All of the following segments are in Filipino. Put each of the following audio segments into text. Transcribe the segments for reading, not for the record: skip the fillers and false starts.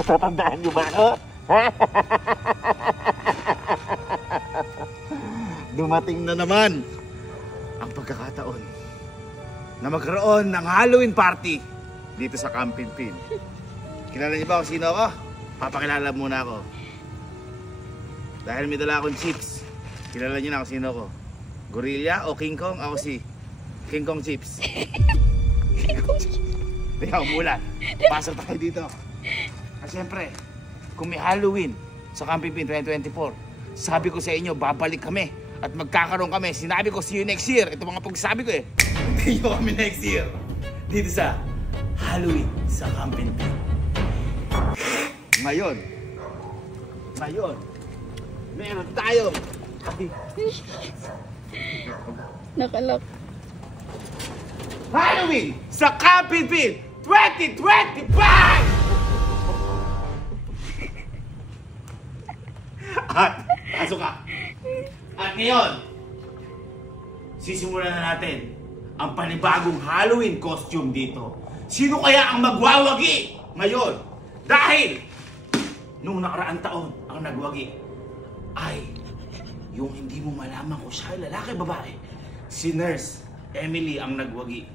Tatandaan niyo ba ako? Dumating na naman ang pagkakataon na magkaroon ng Halloween party dito sa Camp Pinpin. Kilala niyo ba kung sino ako? Papakilala muna ako. Dahil may dala akong chips, kilala niyo na kung sino ako. Gorilla o King Kong? Ako si King Kong Chips. Teka, umulan. Pasok tayo dito. At syempre, kung may Halloween sa Camp Pinpin 2024, sabi ko sa inyo, babalik kami at magkakaroon kami. Sinabi ko, see you next year. Ito mga pagsasabi ko eh. Hindi nyo kami next year. Dito sa Halloween sa Camp Pinpin. Ngayon, meron tayong Nakalak. Halloween sa Camp Pinpin 2025! At, pasok ka. At ngayon, sisimulan na natin ang panibagong Halloween costume dito. Sino kaya ang magwawagi ngayon? Dahil, nung nakaraang taon, ang nagwagi ay yung hindi mo malaman kung siya lalaki babae. Si Nurse Emily ang nagwagi.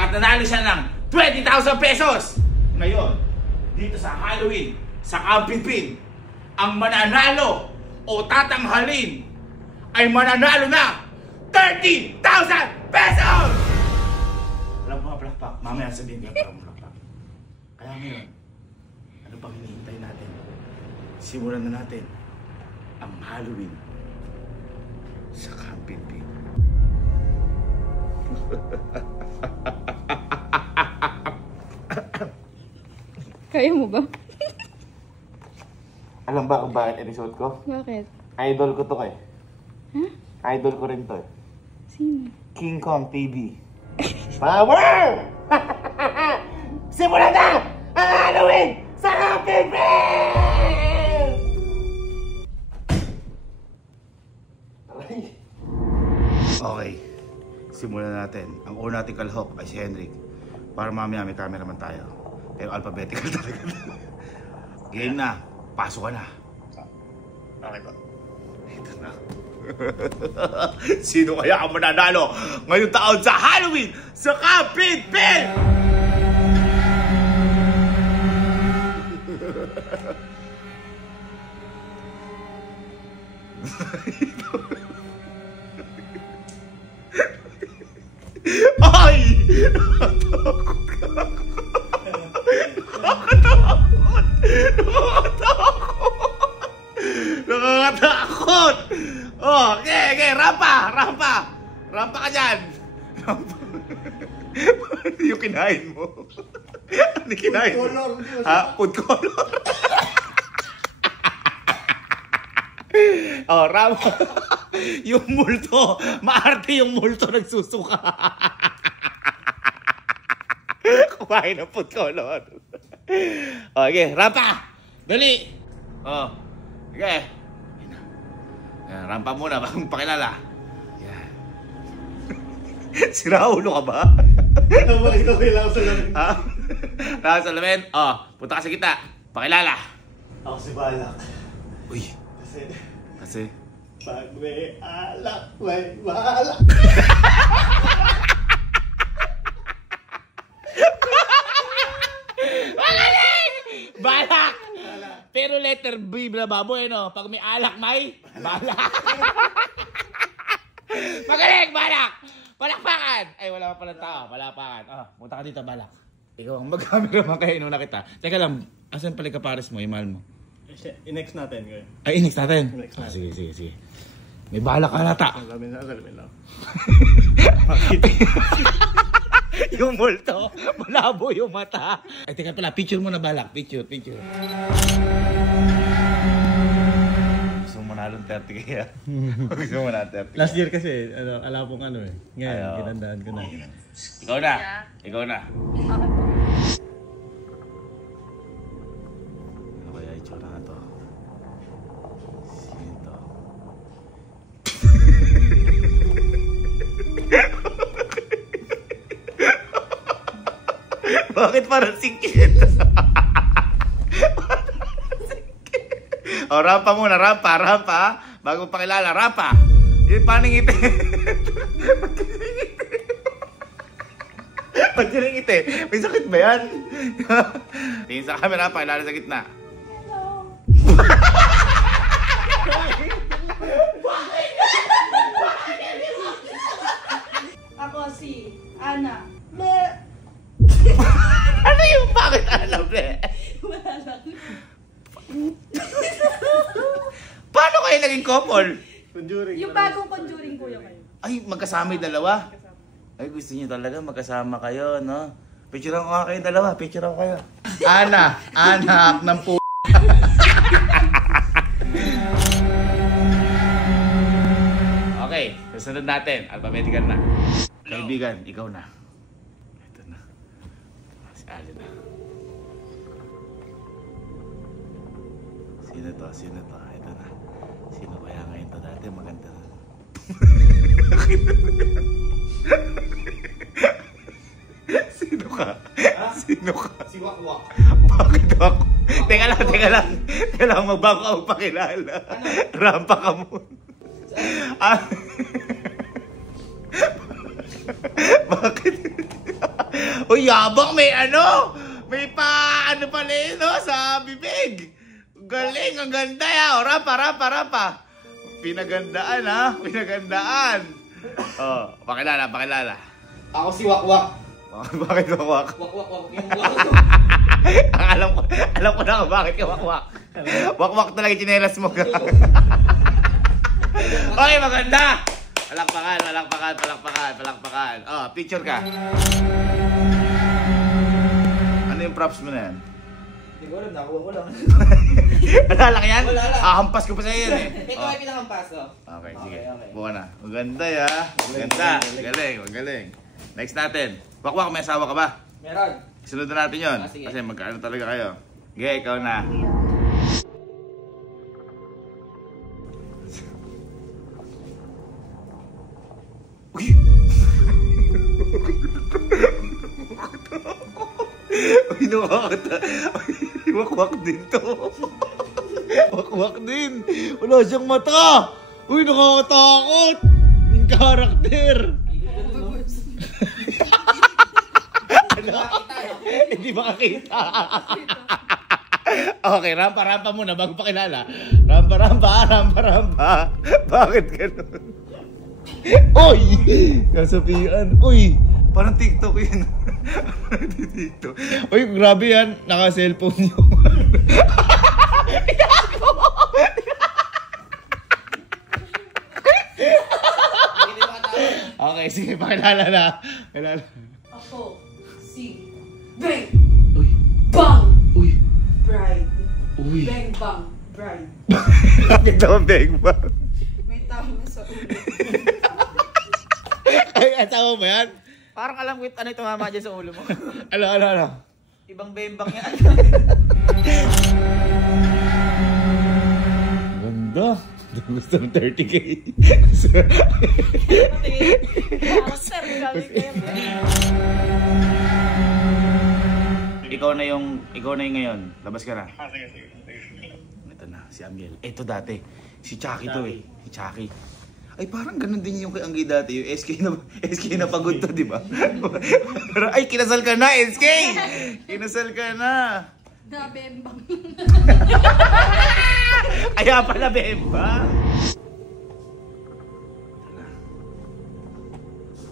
At nanalo siya ng 20,000 pesos! Ngayon, dito sa Halloween, sa Camp Pinpin, ang mananalo o tatanghalin ay mananalo na 30,000 pesos! Alam mo mga palakpak, mamaya sabihin ka para malakpak. Kaya ngayon, ano pang hinihintay natin? Simulan na natin ang Halloween sa Camp Pinpin. Kaya mo ba? Alam ba kung bakit episode ko? Bakit? Idol ko to eh. Huh? Idol ko rin to eh. Sino? King Kong TV. Power! Simulan na ang Halloween sa Camp Pinpin! Okay. Simulan natin. Ang una natin kalhok ay si Henrik. Para mamaya may cameraman tayo. Pero alphabetical talaga. Game na. Pasok ka na. Okay ba? Ito na. Sino kaya ang mananalo ngayong taon sa Halloween sa Camp Pinpin? Ay! Nakatakot ka. Nakakatakot! Oh, okay, rampa ka dyan! Ano yung kinain mo? Ano yung kinain mo? Ha? Food color? Oh, rampa. Yung multo, maarte yung multo nagsusuka. Kumain ng food color. Okay, rampa! Dali! Oh, okay. Yan, rampa muna bagong pakilala. Yan. Siraulo ka ba? Ikaw lang sa lamin. Ha? Lang sa lamin? Oh, punta ka sa kita. Pakilala. Ako si Balak. Uy. Kasi? Pag may alak, may balak. Magaling! Balak! Pero letter B na baboy, no? Pag may alak, may balak. Magaling, balak! Palakpakan! Ay, wala pa palang tao. Palakpakan. Oh, punta ka dito, balak. Ikaw ang mag-camera kayo nung nakita. Teka lang, asan pala kapares mo, yung mahal mo? I-next natin. Ay, i-next natin? I-next natin. Sige. May balak ka nata. Salamin lang. Yung multo, malabo yung mata. Ay, teka pala, picture mo na balak. Picture. Gusto mo manalong 30 kaya? Gusto mo na 30 Last year kasi, alapong eh. Ngayon, kinandaan ko na. Ikaw na. Okay po. Ano kaya itsura na to? Sino to? Bakit parang sikit? O, rampa muna, rampa. Bago pakilala, rampa. Yung paningiti. Ba't yung ngiti? May sakit ba yan? Tingin sa camera, pakilala sa gitna. Ako si Ana. Ano yung bakit alam Wala lang. Paano kayo naging couple? Yung bagong conjuring kuya kayo. Ay, magkasama yung dalawa. Ay, gusto niyo talaga magkasama kayo, no? Picturean ko nga kayo dalawa. Picturean ko kayo. Ana, anak ng p***. Okay, susunod natin. Alphabetical na. Kaibigan, ikaw na. Ito na. Si Ali na. Sino to? Ito na. Sino kaya ngayon to? Dati maganda na. Sino ka? Sino ka? Si Wakwak. Bakit ako? Teka lang, magbago ka magpakilala. Rampa ka muna. Bakit? Uy, yabang may ano? May ano pala yun, no? Sa bibig. Galing, ang ganda ya. O, rampa. Pinagandaan, ha? Pinagandaan. Oh, pakilala. Ako si Wakwak. Bakit wakwak? Wakwak. Yung wakwak. alam ko na kung bakit ka wakwak. Wakwak talaga yung tsinelas mo ka. Okay, maganda! Palakpakan. Oh, picture ka. Ano yung props mo na yan? Hindi ko alam, nakuha ko lang. Wala lang yan? Wala lang. Hampas ko pa sa'yo yan eh. Ito ay pinakampass ko. Okay, sige. Okay. Buka na. Maganda ya. Maganda. Magaling. Next natin. Wakwak, may asawa ka ba? Meron. Sunod na natin yun. Sige. Kasi magkaano talaga kayo. Okay, ikaw na. Uy! Uy, nakakata. Wakwak din to. Wakwak din. Wala siyang mata. Uy, nakakatakot. Yung karakter. Hindi makakita. Okay, rampa muna bago pakilala. Rampa. Bakit ganun? Uy! Kasabihan. Uy! Parang TikTok yun. TikTok. Uy, grabe yan. Naka-cellphone yung Okay, sige, pakilala na. Ako si Bang Bride. Uy. Bang Bride. Bakit naman Bang Bang? May tama sa ulo. Ay, asawa mo yan? Parang alam ko ano yung tumama dyan sa ulo mo. Ano? Ibang bembang yan. Ganda. Gusto ng 30K. Sir, galing kayo. Ikaw na yung ngayon. Labas ka na. Sige. Ito na, si Amiel. Ito dati. Si Chucky to eh. Si Chucky. Ay, parang ganun din yung kay Anggi dati. Yung SK na pagod to, di ba? Ay, kinasal ka na, SK! Kinasal ka na. Bembang. Kaya pala, Bemba.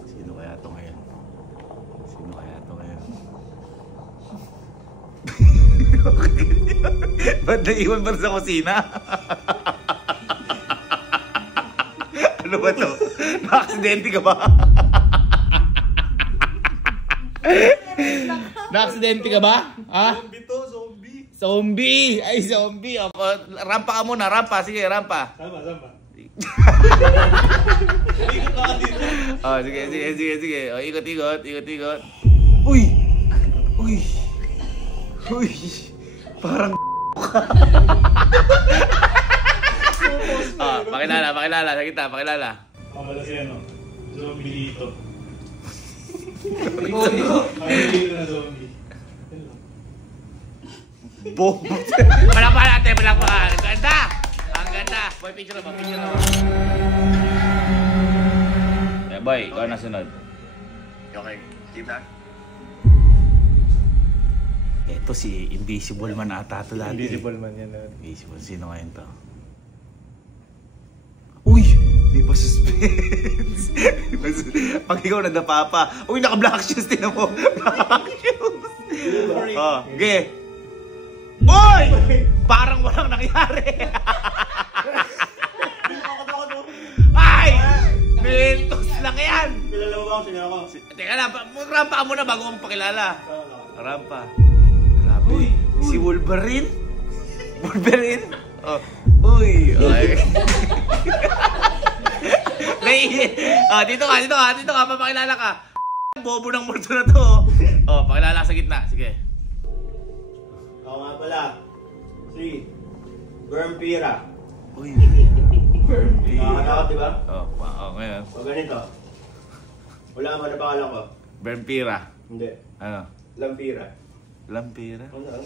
Sino kaya to ngayon? Ba't naiwan ba sa kusina? Ano ba to? Na-aksidente ka ba? Na-aksidente ka ba? Ha? Zombie! Ay, zombie! O, rampa ka muna, rampa. Sige, rampa. Sama. Oh, sige. O, ikot. Uy! Parang pakilala. Sa kita, pakilala. Wala si ano, zombie dito. Ikaw. Ay, dito na zombie. Boom! Palakpakan natin, palakpakan. Ang ganda! Ang ganda! Boy, picture na ba? Picture na ba? Yeah, boy, ikaw na sunod. Okay, keep that. Ito si Invisible Man ata ito dati. Invisible man yan. Invisible. Sino ngayon to? Uy! May pa-suspense. Pag ikaw nadapa pa. Uy, naka-black shoes din mo. Black shoes. Oh, okay. Uy! Parang walang nangyari. Ay! Mentos lang yan. Kilala mo ba ako? Sino ako? Teka lang, rampa ka muna bago mong pakilala. Rampa. Grabe. Si Wolverine? Wolverine? Oh. Uy. Ay. Dito ka, papakilala ka. Bobo ng multo na to. Oh, pakilala ka sa gitna. Sige. Ako nga pala. Si Vampira. Uy. Nakakatakot, di ba? Oh, ngayon. O ganito. Wala mo na pangalan ko. Vampira. Hindi. Ano? Lampira. Lampira? Ano?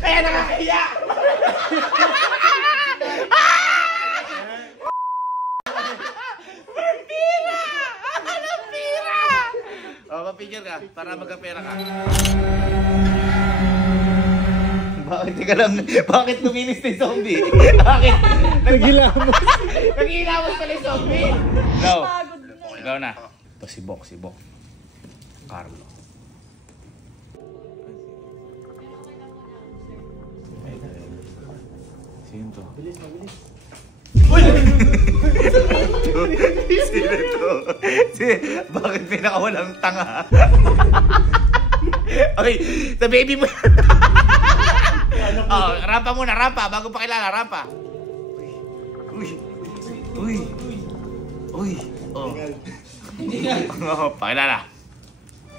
Kaya nakakaya! Vampira! Lampira! Oh, mapicture ka para magkapera ka. Bakit ka lang? Bakit luminis na yung zombie? Bakit? Nagilamos. Nag-iilamos pala yung zombie. No. Ikaw na. Ito si Bok. Carlo. Sino to? Uy! Sino to? Bakit pinakawalang tanga? Okay, sa baby mo. Oh, rampa muna, rampa. Bago pa kilala, rampa. Uy. Oh. Oh, pakilala.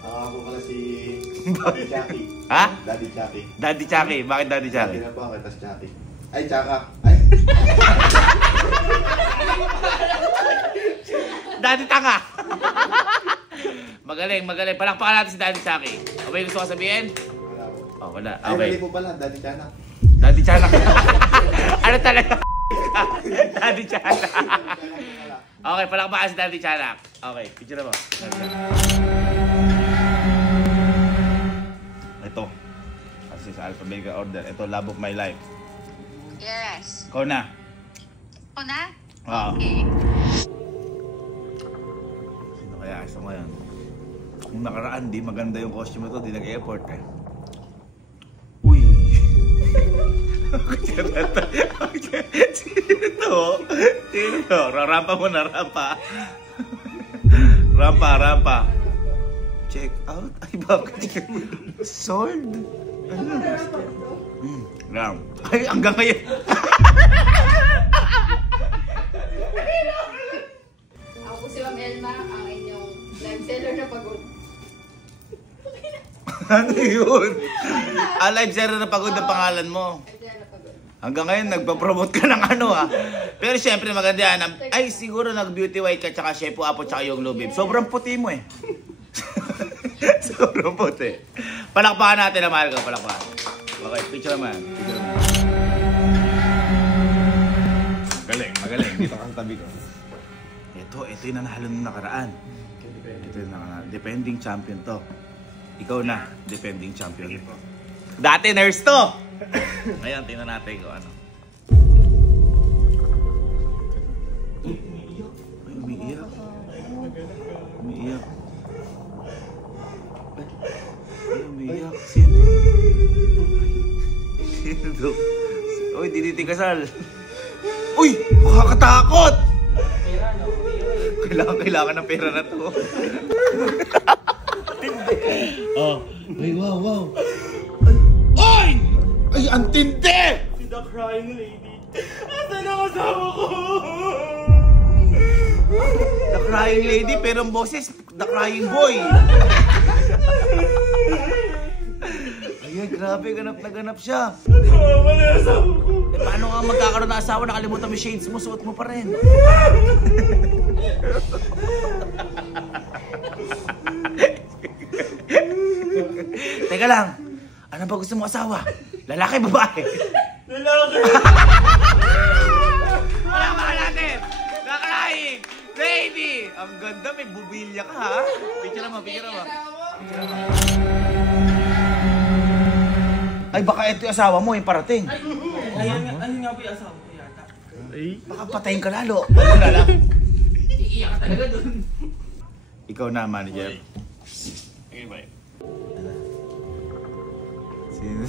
Ako pala si Daddy Chucky. Ha? Daddy Chucky. Daddy Chucky. Bakit Daddy Chucky? Daddy na po, tas Chucky. Ay, Chaka. Ay. Daddy tanga. Magaling. Palakpakan natin si Daddy Chucky. Okay, gusto ko sabihin? Wala po. Oh, wala. Ay, Okay. mali po pala. Daddy Chana. Daddy Chanak. Ano talaga? Daddy Chanak. Okay, palakpakan si Daddy Chanak. Okay, picture na mo. Ito. Kasi sa alphabetical order. Ito, Love of My Life. Yes. Ikaw na. O na? Oo. Okay. Sino kaya? Isa ngayon. Kung nakaraan, di maganda yung costume ito. Di nag-effort eh. Uy! Sino to? Rampa mo na, rampa. Rampa. Check out. Ay, bakit? Sword? Ano? Ram. Ay, hanggang ngayon. Ako po si Ma'am Elma, ang inyong live seller na pagod. Ano yun? Live zero na pagod ang pangalan mo. Live seller na pagod. Hanggang ngayon, nagpa-promote ka ng ano ah. Pero syempre maganda yan. Ay, siguro nag-beauty white ka, tsaka Shepo Apo, tsaka yung Lubib. Sobrang puti mo eh. Sobrang puti. Palakpakan natin na mahal ka, palakpakan. Okay, picture naman. Magaling. Dito kang tabi ko. Ito yung nanalo nung nakaraan. Ito yung defending champion to. Ikaw na, defending champion. Dati nurse to! Ngayon, tingnan natin kung ano. Ay, umiiyak. Ay, umiiyak. Sino? Uy, Diniti Kasal. Uy! Nakakatakot! Kailangan ng pera na to. Oh. Ay, wow. Oy! Ay, ang tindi! Si The Crying Lady. Asan ang asawa ko? The Crying Lady, pero ang boses, The Crying Boy. Ay, grabe, ganap na ganap siya. Wala na asawa ko. Eh, paano nga magkakaroon ng asawa, nakalimutan mo yung shades mo, suot mo pa rin. Teka lang. Ano ba gusto mo asawa? Lalaki, babae? Lalaki! Palakpakan natin! Nakalaing! Lady! Ang ganda, may bubilya ka ha? Picture mo. Ay, baka ito yung asawa mo, yung parating. Ayun nga po yung asawa ko yata. Baka patayin ka lalo. Wala lang. Iiyak ka talaga dun. Ikaw na, manager. Okay, bye. Sino?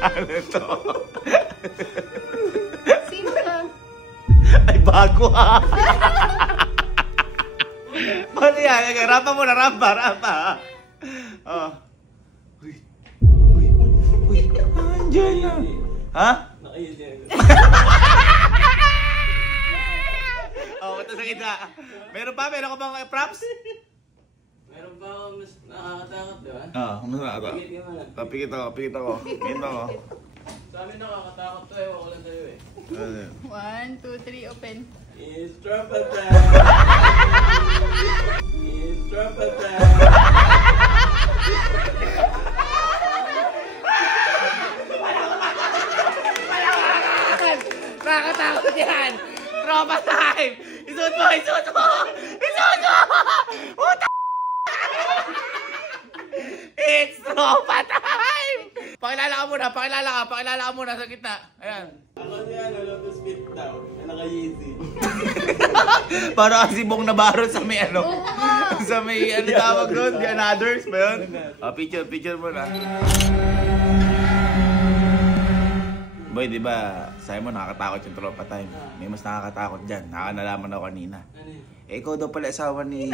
Ano to? Sino ka? Ay, bago ha! Ano yan? Rampa mo na, rampa. Oh. Uy. Andiyan na. Ha? Nakayun yan. Oh, ito sa kita. Meron ka bang props? Meron pa ako mas nakakatakot, di ba? Kumusta na ako? Pigit ka man. Papikit ako. Ganito ako. Sa amin nakakatakot to, ewan ko lang sa'yo eh. 1, 2, 3, open. It's trouble time! It's trouble time! Nakakatakot yan! Tropa time! Isuot mo! Puta! It's tropa time! Pakilala ka muna sa gitna. Ayan. Ako si Love to Spit Down, na naka-Yeezy. Para kasi bong nabarot sa may sa may tawag doon? The Anothers ba yun? Picture mo na. Boy, di ba, sabi mo nakakatakot yung tropa time. May mas nakakatakot dyan. Nalaman ako kanina. Ano yun? Ikaw daw pala asawa ni...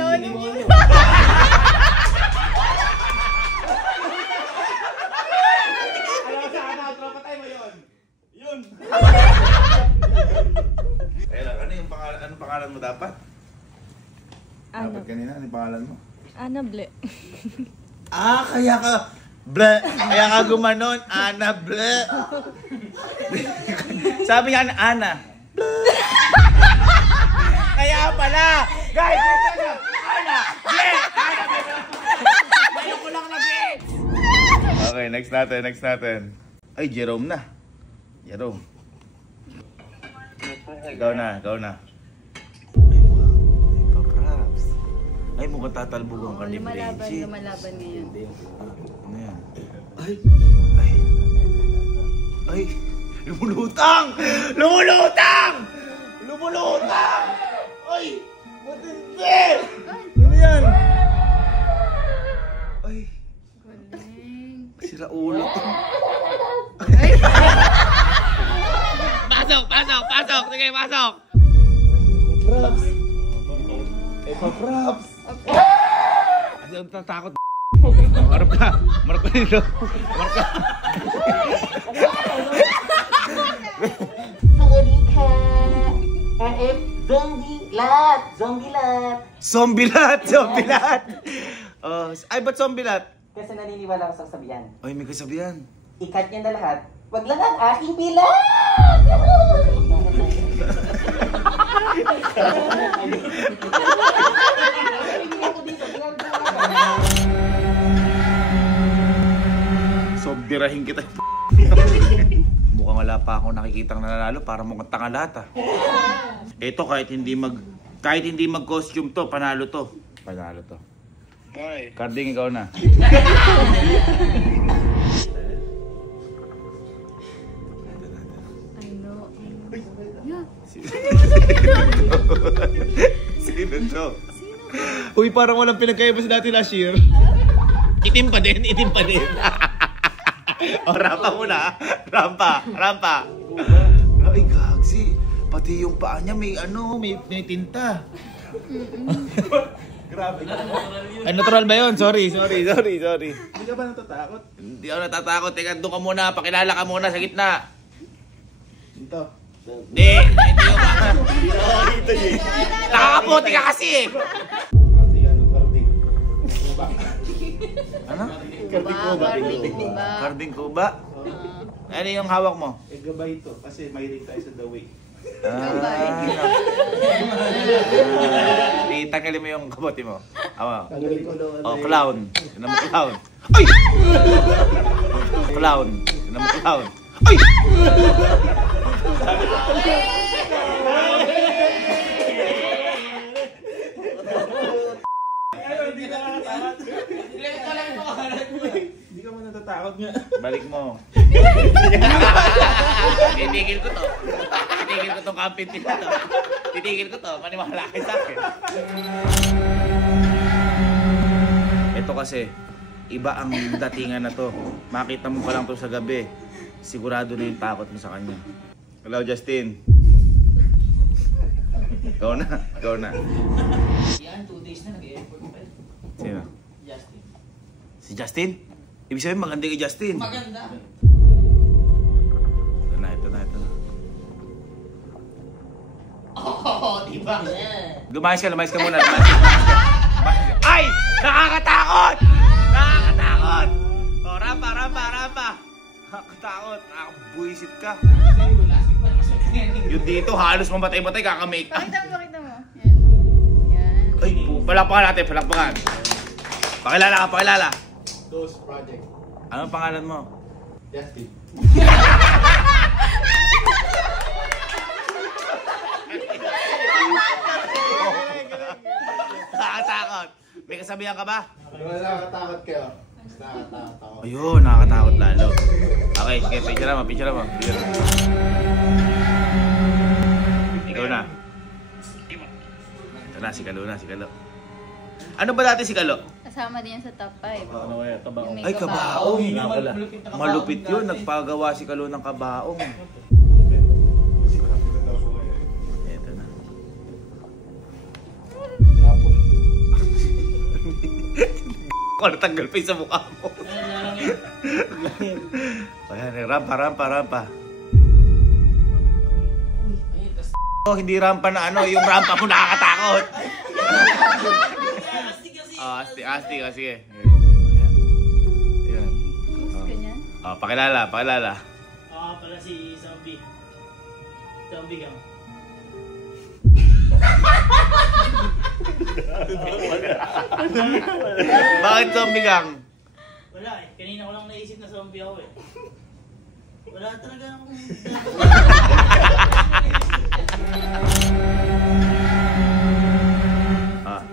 Yun! Anong pangalan mo dapat? Dapat kanina, anong pangalan mo? Ana Ble. Kaya ka... Kaya ka gumanon, Ana ble. Sabi niya, Ana. Kaya pala! Guys, Ana ble! Bayo ko lang na ble! Okay, next natin. Ay, Jerome na. Jerome. Ikaw na. Ay, wow. Ay, pa-props. Ay, mukhang tatalbugan ka ni Brenchie. Lumalaban ngayon. Ano yan? Ay! Lumulutang! Ay! Matindi! Ano yan? Ay! Sira ulo to. Pasok! Sige, pasok! Props! Pa-props! Ano yung tatakot? Marap ka dito. Zombilat! Ay, ba't zombilat? Kasi naniniwala ako sa kasabihan. Ay, may kasabihan. Ikat niya na lahat. Wag lang ang aking bilang! Sombirahin kita. Mukhang wala pa ako nakikitang nanalo para mukhang tanga lahat ah. Ito kahit hindi mag-costume to, panalo to. Carding, ikaw na. Sino to? Uy, parang walang pinagkaiba sa dati last year. Itim pa din. O, rampa muna. Rampa. Ay, gagsi. Pati yung paa niya may tinta. Grabe ka, natural yun. Ay, natural ba yun? Sorry. Hindi ka ba natatakot? Hindi ako natatakot. Teka, doon ka muna. Pakilala ka muna sa gitna. Dito. Hindi yung baka. Nakakaputi ka kasi eh. Kasi Carding. Ano? Kuba. Carding Kuba? Ano yung hawak mo? Gabay ito kasi mahilig tayo sa The Way. Tanggalin mo yung kabote mo. Awa. Oh, clown. Tignan mo clown. Ay! Clown. Tignan mo clown. Ay! Hindi ka mo natatakot nga. Balik mo. Titigil ko to. Titigil ko tong campaign team to. Titigil ko to. Maniwala kayo sa akin. Ito kasi, iba ang datingan na to. Makita mo pa lang to sa gabi. Sigurado na yung takot mo sa kanya. Hello, Justin. Go na. Go na. Yan, 2 days na nag-airport pa. Sino? Justin. Si Justin? Ibig sabihin maganda kay Justin. Maganda. Ito na. Oh, diba? Lumayas ka muna. Ay! Nakakatakot! Nakakatakot! O, rampa. Nakakatakot. Nakakabuisit ka. Yung dito, halos mamatay-matay, kakamake. Pakita mo. Yan. Ay, palakpakan natin, palakpakan. Pakilala. Ghost Project. Anong pangalan mo? Justin. Nakakatakot. May kasabihan ka ba? Wala nakakatakot kayo. Mas nakakatakot ako. Ayun, nakakatakot lalo. Okay, sige, picture mo. Ikaw na. Ito na, si Kalo. Ano ba dati si Kalo? Kasama din yan sa top 5. Ano kaya? Tabaong. Yung may Ay, kabaong. Nga pala. Malupit yun, nagpagawa si Kalo ng kabaong. Ito na. Kung natanggal pa yung sa mukha mo. Ayan, rampa. Oh, hindi rampa na ano, yung rampa mo nakakatakot. Astig. Sige. Ayan. Gusto ka niyan? Pakilala. Ako pala si Zombie. Zombie gang. Bakit zombie gang? Wala eh. Kanina ko lang naisip na zombie ako eh. Wala talaga akong...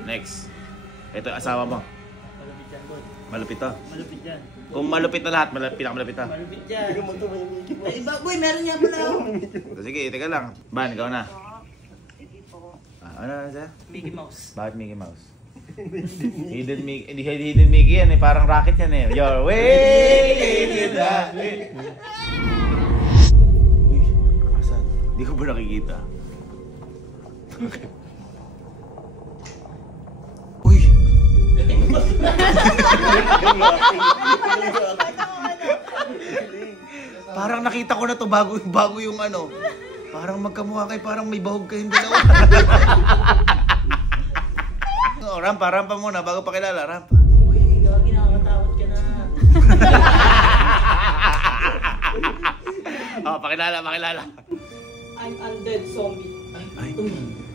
Next. Ito yung asawa mo. Malupit yan, boy. Malupit to. Malupit yan. Kung malupit na lahat, pinakamalupit to. Malupit yan. Ay, boy, meron niya pala ako. Sige, teka lang. Ban, ikaw na. Ano siya? Mickey Mouse. Bakit Mickey Mouse? Hidden Mickey yan eh. Parang rocket yan eh. Your way! Uy, asan? Hindi ko ba nakikita? Uy! Parang nakita ko na to bago yung ano. Parang magkamukha kayo, parang may bahog kayong dalawa. Rampa muna bago pakilala, rampa. Uy, gagi, nakakatakot ka na. Pakilala. I'm undead zombie Ay,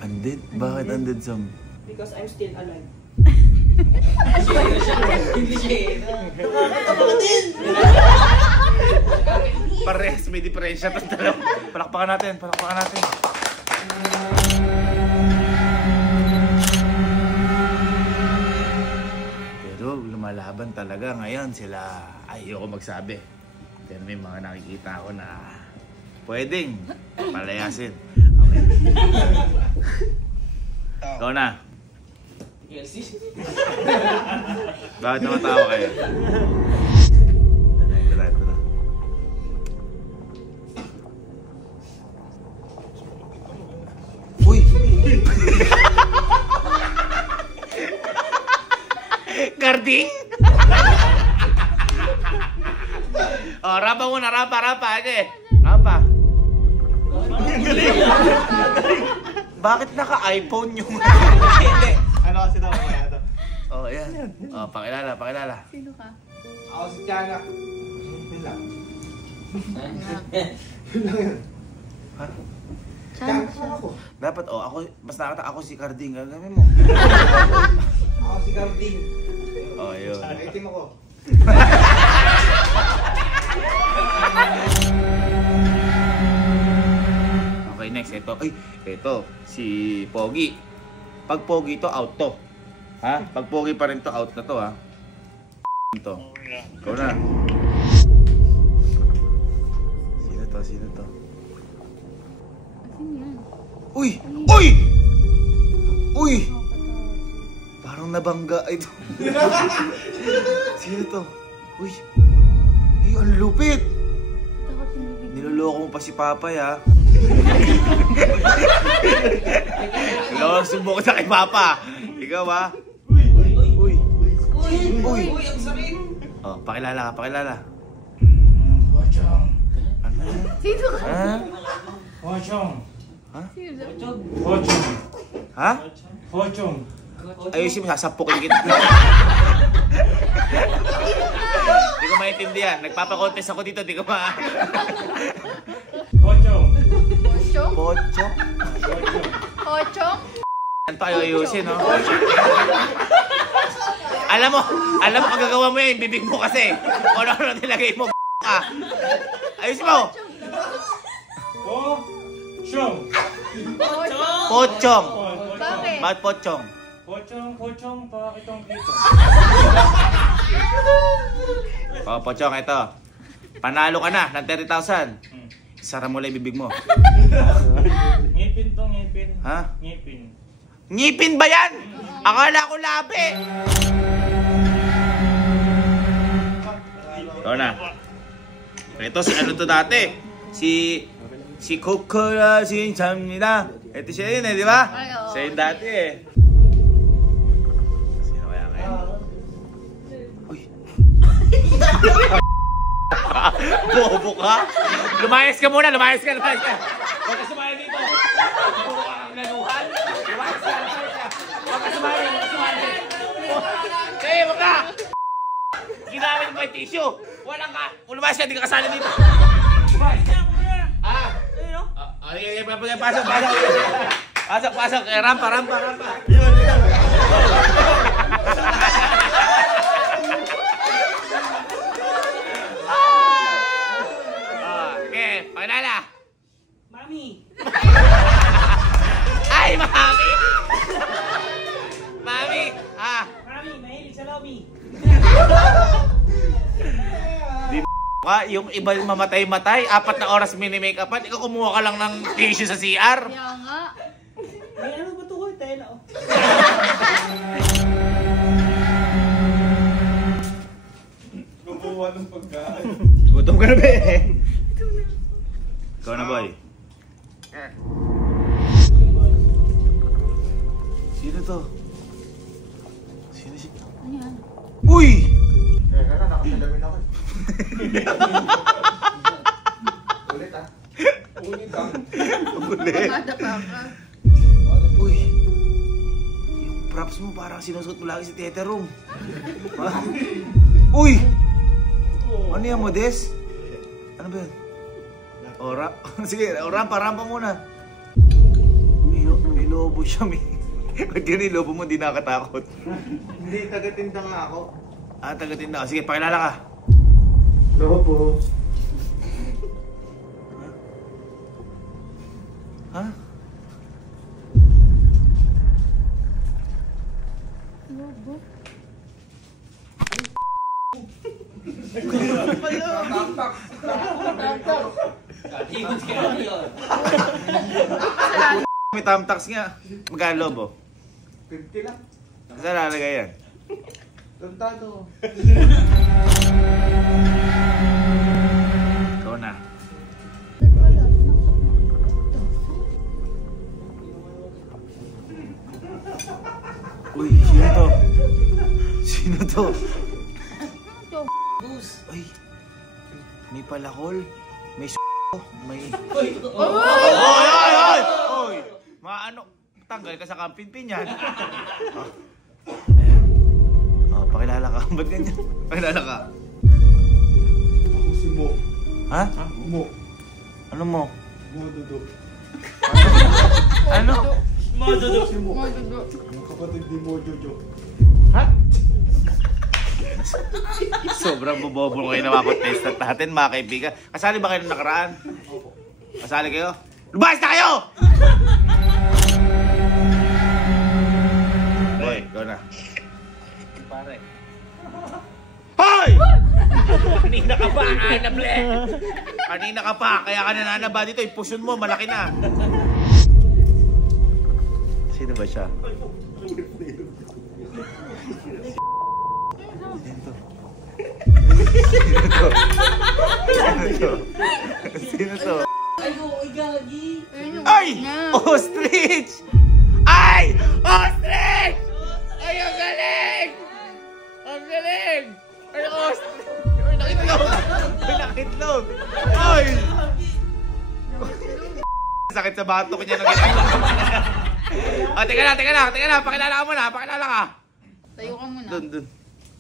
undead? Bakit undead zombie? because I'm still alive. Parehas, may diferensya to dalawa. Palakpakan natin. Pero lumalaban talaga ngayon sila. Ayoko magsabi. Pero may mga nakikita ako na pwedeng palayasin. Okay. Ikaw na. Bakit namatawa kayo? Ito na. Uy! Garding? Rampa muna, rampa. Rampa. Bakit naka-iPhone yung... Hindi. Ano kasi daw kaya ito? Ayan. Pakilala. Sino ka? Ako si Tiyanak. Yun lang. Ha? Saan siya? Dapat, ako, basta nakata ako si Carding, gagawin mo. Ako si Carding. Oh, yun. Itim ako. Okay, next. Ito. Ay, ito. Si Pogi. Pag Pogi to, out to. Ha? Pag Pogi pa rin to, out na to, ha? Ito. Ikaw na. Sino to? Sino to? Asin yan? Uy! Uy! Uy! Parang nabangga ito. Sino to? Uy! Ay, ang lupit! Takot yung bibig. Niloloko mo pa si Papay, ha? Ikaw ang subok sa kay Papa. Ikaw, ha? Uy! Uy! Ang sakit! Oh, pakilala ka, pakilala. Pochong! Ano? Sino ka? Ha? Pochong! Sino? Pochong! Ha? Pochong! Ayusin mo, sasampukin kita. Hindi ko maintindihan. Nagpapakontest ako dito, di ko ma... Pochong! Pochong? Pochong? Pochong? Ano tayo ayusin, no? Alam mo kung gagawa mo yun, bibig mo kasi. O ano nilagay mo, ka. Ayusin mo! Pochong! Pochong! Bakit? Bakit pochong? Pochong, pakitong dito. O, pochong, ito. Panalo ka na ng 30,000. Sara mo lang yung bibig mo. Ngipin to, ngipin. Ha? Ngipin. Ngipin ba yan? Akala ko labi. Ikaw na. Ito si ano to dati? Si Kokora Shinchamnida. Ito siya yun eh, di ba? Ay, oo. Siya yun dati eh. Sino kaya ngayon? Uy. Bobo ka? Lumayas ka muna, lumayas ka. Huwag ka sumaya dito. Puro ka ng nanuhan. Lumayas ka. Huwag ka sumaya, huwag ka sumaya. Eh, wag ka! Ginamit mo yung tissue. Walang ka. Kung lumayas ka, di ka kasali dito. Ay, pasok. Pasok. Rampa. Yun. Okay, pakilala. Mami! Ay, mami! Mami! Mami, mahilig sa lobby. Yung iba yung mamatay-matay, 4 na oras mini-make-upan, ikaw kumuha ka lang ng tissue sa CR. Kaya nga. May ano ba ito ko? Tela, oh. Gumawa ng pagkaan. Gutom ka na ba eh? Ikaw na, boy. Sino to? Sino siya? Ano yan? Uy! Kaya nakasalamin ako. Ulit ah. Ulit ah. Madapa ka. Uy! Yung props mo parang sinusuot mo lagi sa theater room. Ha? Uy! Ano yan, Modest? Ano ba yan? Sige, rampa muna. May lobo siya, may... Ba't yun yung lobo mo, di nakatakot? Hindi, tagatindang na ako. Tagatindang. Sige, pakilala ka. Lobo. Ha? Lobo? Ikot ka na yun. May tamtax nga. Magkano lobo? 50 lang. Saan lalagay yan? Tantado. Ikaw na. Uy, sino to? Sino to? Ay, may palakol. May may... Oy! Maano? Tanggal ka sa kampin-pin yan. Ayan. Pakilala ka. Ba't ganyan? Pakilala ka. Ako si Mo. Ha? Mo. Ano mo? Mo Dudu. Ano? Mojojo. Mojojo. Yung kapatid ni Mojojo. Ha? Sobrang bobobo ngayon na mapatestat natin mga kaibigan. Kasali ba kayo nung nakaraan? Opo. Kasali kayo? Lubas na kayo! Boy, go na. Pare. Hoy! Kanina ka pa, anable! Kanina ka pa, kaya ka nananaba dito. Yung puson mo, malaki na. Sino ba siya? Sino to? Ay, oo, gagi. Ay! Ostrich! Ay! Ostrich! Ay, ang galing! Ang galing! Ay, ostrich! Ay, nakitlog! Ay, nakitlog! Ay! Sakit sa batok niya ng ginagawa. Oh, teka lang. Pakilala ka muna, pakilala ka. Tayo ka muna. Dun.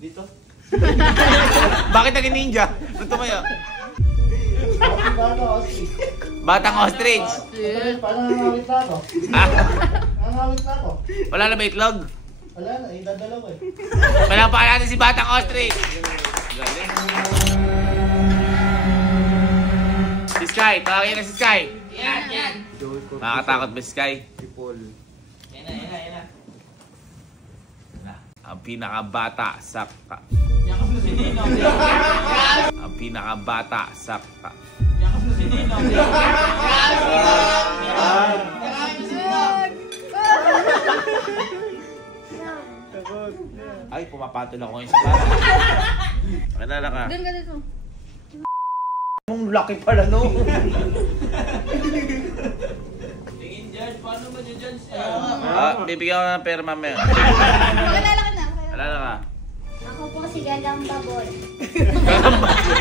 Dito? Bakit naging ninja? Doon tumayo. Batang ostrich. Parang nangangawit na ako. Ah, Nangangawit na ako. wala na ba itlog? Wala na, dadalaw eh. Palampakan natin si Batang Ostrich. Galing. Si Sky, tawagin na si Sky. Yan. Nakakatakot ba si Sky? Yan na. Ang pinakabata sa... Yakap na si Ninong. Ang pinakabata sa... Yakap na si Ninong. Ay, pumapatol ako ngayon sa bata. Pakilala ka. Doon ka dito. Mong laki pala, no? Tingin dyan, paano ba dyan siya? Bibigyan ko ng pera mamaya. Pakilala ka na. Pakilala ka. Ako po si Gagamba Boy.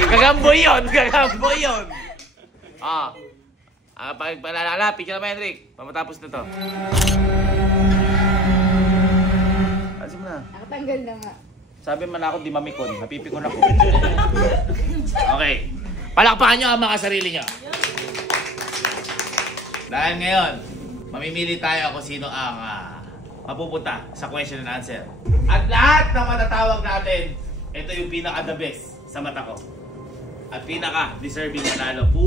Gagamboy yun! Pagpalala, picture naman, Henrik. Pamatapos na to. Alas mo na. Nakatanggal na nga. Sabi man ako, di mamikon. Napipikon ako. Okay. Palakpakan nyo ang mga sarili nyo. Dahil ngayon, mamimili tayo kung sino ang mapupunta sa question and answer. At lahat ng matatawag natin, ito yung pinaka-the best sa mata ko. At pinaka-deserving manalo po.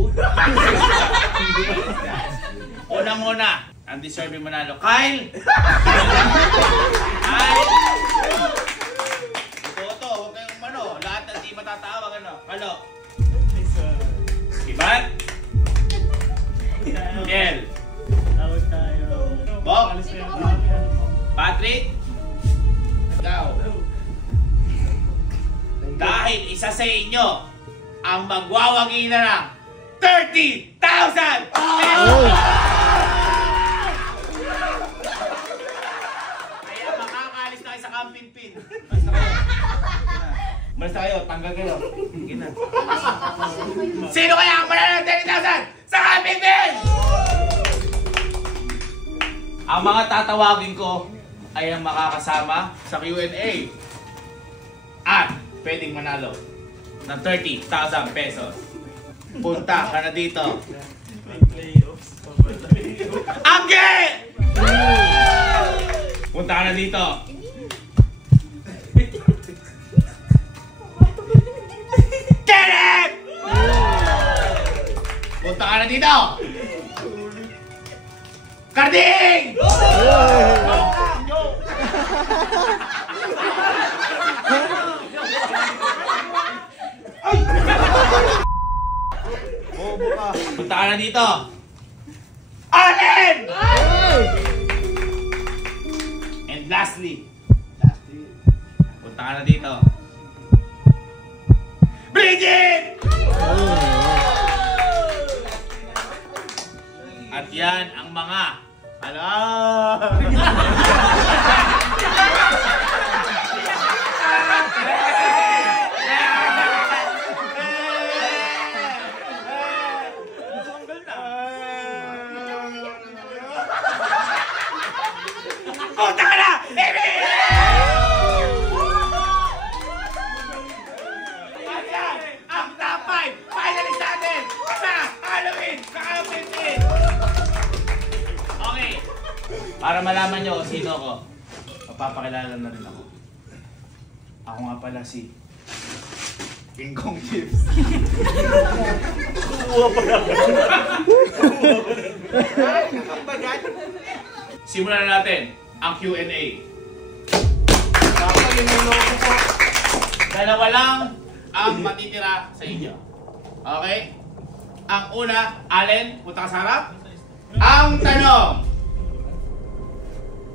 Unang-una, ang deserving manalo, Kyle! Kyle! Ito, huwag kayong lahat ng di matatawag, Kalo. Iban? Miel? Tawag tayo. Bob? Alis na yung Patrick? Ikaw? Dahil isa sa inyo ang magwawagi na ng 30,000 pesos! Kaya makakaalis na kayo sa camping pin. Malis na kayo, tanggal kayo. Sige na. Sino kaya ang manalo ng 30,000 sa camping pin? Ang mga tatawagin ko ay ang makakasama sa Q&A at pwedeng manalo ng 30,000 pesos. Punta ka na dito. playoffs. Angge! Punta ka na dito. Kenneth! Punta ka na dito. Karding! Punta ka na dito. Allen! And lastly, punta ka na dito. Bridget! At yan ang mga punta ka na! Baby! At yan ang top 5 finalist natin sa Halloween! Kaka-15! Para malaman nyo kung sino ako, mapapakilala na rin ako. Ako nga pala si King Kong Chips. Kumuha pa lang. Simulan na natin ang Q&A. Kapag yung loko po, dalawa lang ang matitira sa inyo. Okay? Ang una, Allen, punta ka sa harap. Ang tanong,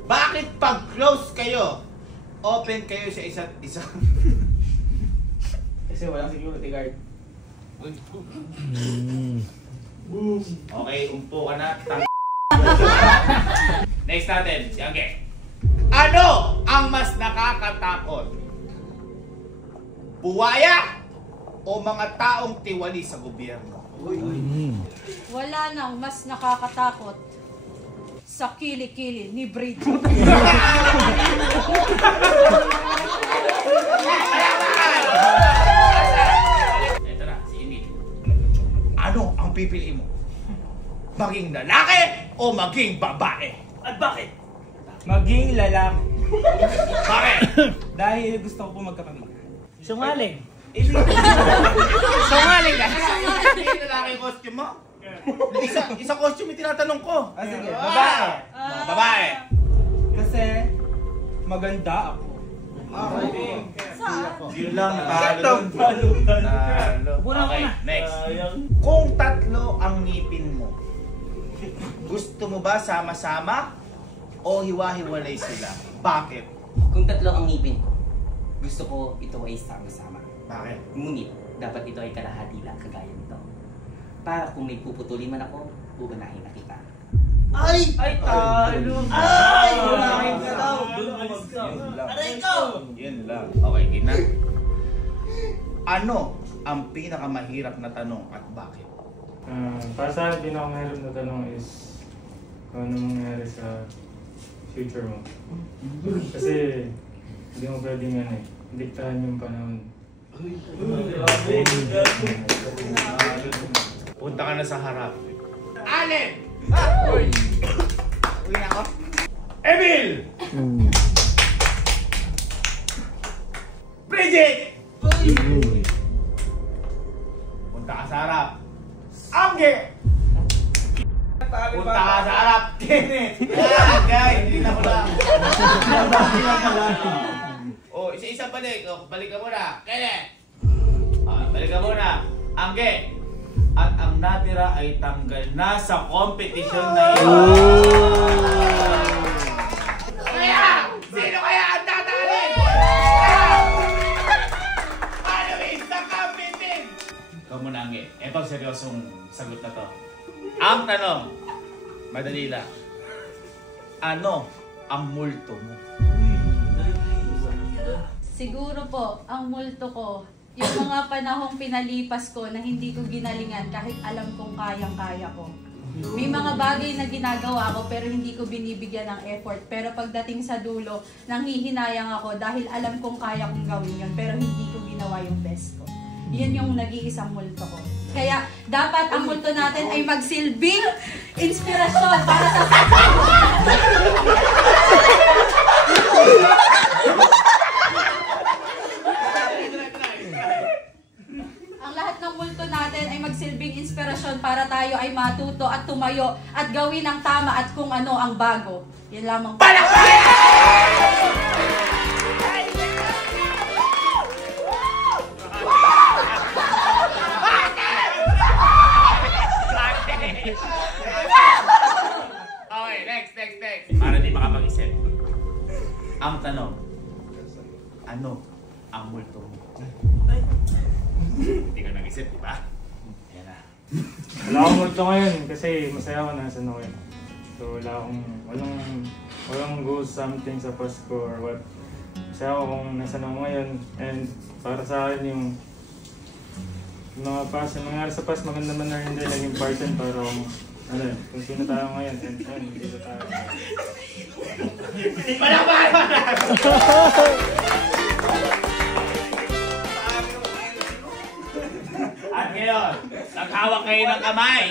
bakit pag close kayo, open kayo sa isa't isa? Kasi walang security guard. Okay, umpo ka na. Next natin, si Angge. Ano ang mas nakakatakot? Buwaya o mga taong tiwali sa gobyerno? Wala nang mas nakakatakot sa kili-kili ni Bridget. Ito na, si Emil. Ano ang pipiliin mo? Maging lalaki o maging babae? At bakit? Maging lalaki. Bakit? Dahil gusto ko po magkapamilya. Sungaling. Sungaling ka. Hindi lalaki yung costume mo? Isa costume yung tinatanong ko. Sige, babae. Babae. Kasi maganda ako. Yun lang, talo. Okay, next. Kung tatlo ang ngipin mo, gusto mo ba sama-sama o hiwa-hiwalay sila? Bakit? Kung tatlo ang ngipin ko, gusto ko ito ay sama-sama. Bakit? Ngunit, dapat ito ay kalahati lang kagaya nito. Para kung may puputulin man ako, uunahin na kita. Ay! Ay, talo! Ay! Unahin ka daw! Aray ko! Yun lang. Okay, ina. Ano ang pinakamahirap na tanong at bakit? Para sa akin, pinakamahirap na tanong is kung ano mangyayari sa future mo. Kasi hindi mo pwedeng diktahan yung panahon. Punta ka na sa harap. Allen! Uy na ako. Emil! Bridget! Punta ka sa harap. Angge! Punta ka sa harap. Kenneth! Guys, hindi na ko lang. Oh, isa-isa balik. Oh, balik ka muna. Kenneth! Balik ka muna. Angge! At ang natira ay tanggal na sa kompetisyon na ito. Kaya! Sino kaya ang tatalin? Following sa competing! Ikaw muna, Angge. Ito seryosong sagot na to. Ang tanong, madali lang. Ano ang multo mo? Siguro po, ang multo ko, yung mga panahong pinalipas ko na hindi ko ginalingan kahit alam kong kayang-kaya ko. May mga bagay na ginagawa ko pero hindi ko binibigyan ng effort. Pero pagdating sa dulo, nanghihinayang ako dahil alam kong kaya kong gawin yun pero hindi ko ginawa yung best ko. Yun yung nag-iisang multo ko. Kaya dapat ang multo natin ay magsilbing inspirasyon para sa lahat ng multo natin ay magsilbing inspirasyon para tayo ay matuto at tumayo at gawin ang tama at kung ano ang bago. Yan lamang. Okay, next. Para di makapag-isip. Ang tanong, ano ang multo mo? Hindi ka nag-isip, di ba? Ayan na. Wala akong multo ngayon kasi masaya ako nasa Noel. So walang go something sa Pasko or what. Masaya ako kung nasa Noel ngayon. And para sa akin yung mga past, yung nangyari sa past, maganda man na hindi naging part yan para kung sino tayo ngayon. And dito tayo. At ngayon, naghawak kayo ng kamay.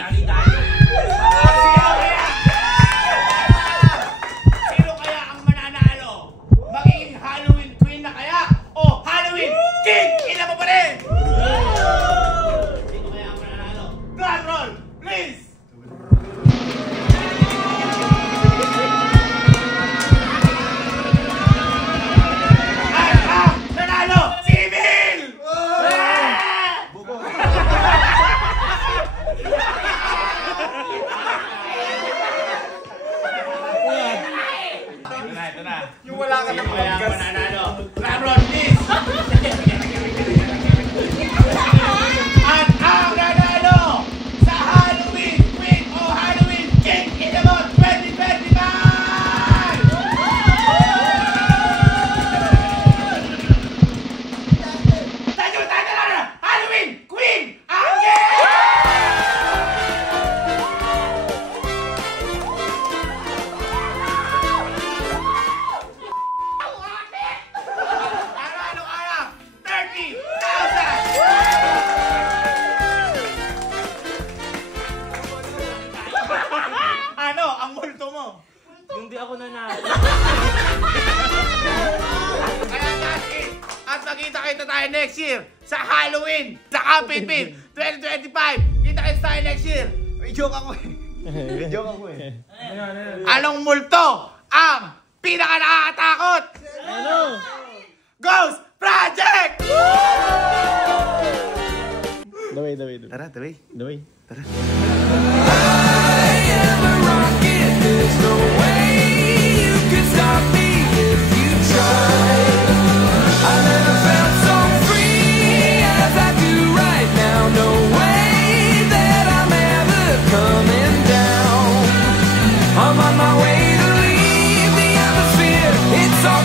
tayo next year sa Halloween, sa Camping 2025. Kita kayo tayo next year. May joke ako eh. May joke ako eh. Anong multo ang pinaka nakakatakot? Ano? Ghost Project! Daway. Tara, tara. Daway. Tara. There's no way you can stop me if you try. I never felt so free as I do right now. No way that I'm ever coming down. I'm on my way to leave the atmosphere. It's all